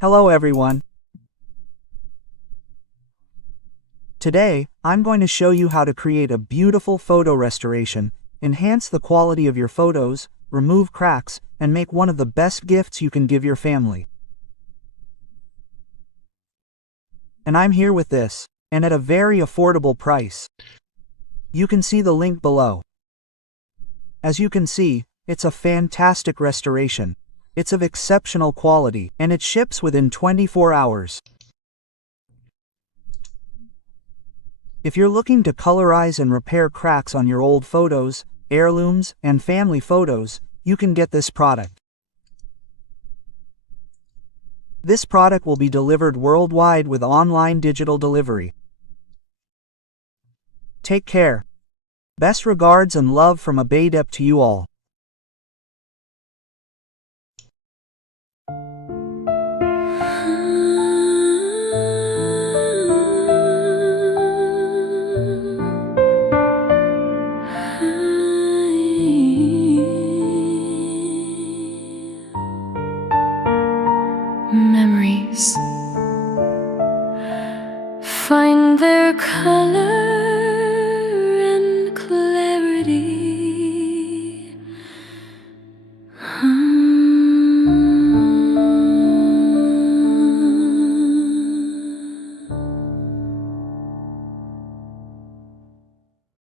Hello everyone. Today, I'm going to show you how to create a beautiful photo restoration, enhance the quality of your photos, remove cracks, and make one of the best gifts you can give your family. And I'm here with this, and at a very affordable price. You can see the link below. As you can see, it's a fantastic restoration. It's of exceptional quality, and it ships within 24 hours. If you're looking to colorize and repair cracks on your old photos, heirlooms, and family photos, you can get this product. This product will be delivered worldwide with online digital delivery. Take care. Best regards and love from Abaydep to you all. Memories find their color